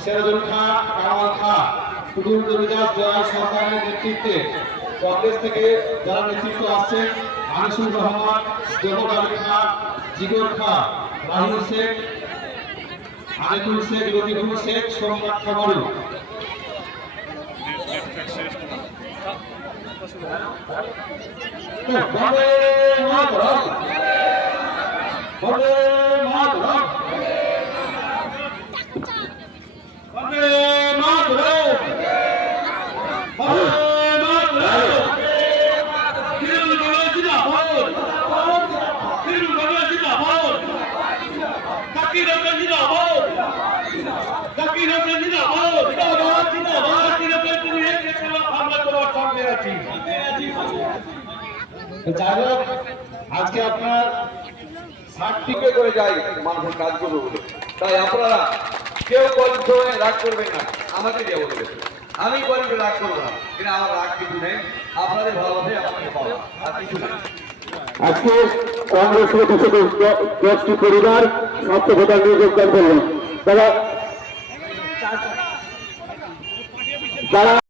সিরাজুল খান, কামাল খান, কুতুব মিজাজ জয় সরকারের নেতৃত্বে কংগ্রেস থেকে যারা নেতৃত্ব আসছেন, আনিসুর রহমান, জহর আলী খান, জিগর খান, রাহুল শেখ, আনিকুল শেখ, রবিকুল শেখ, সোমনাথ খামারু। বন্দে মাতরম, বন্দে মাতরম, বন্দে মাতরম, বন্দে মাতরম। তৃণমূল কংগ্রেস জিন্দাবাদ, তৃণমূল কংগ্রেস জিন্দাবাদ, জাকির হোসেন জিন্দাবাদ, জাকির হোসেন জিন্দাবাদ, জিন্দাবাদ, জিন্দাবাদ। তৃণমূল কংগ্রেসের খেলাফ আমরা তোমার সঙ্গে আছি। যাই হোক, আজকে আপনার টিকে করে যাই মানুষের কাজ করবো বলে, তাই আপনারা কেউ কলিত হয়ে রাগ করবেন না। আমাকে দিয়ে বলবে আমি কলিত রাগ করবো না, কিন্তু আমার রাগ কিছু নেই, আপনাদের ভালোবাসায় আপনাকে পাওয়া আর কিছু নেই। আজকে কংগ্রেসের 10টি পরিবার স্বাস্থ্যপ্রদান নিয়ে যোগদান করলেন। তারা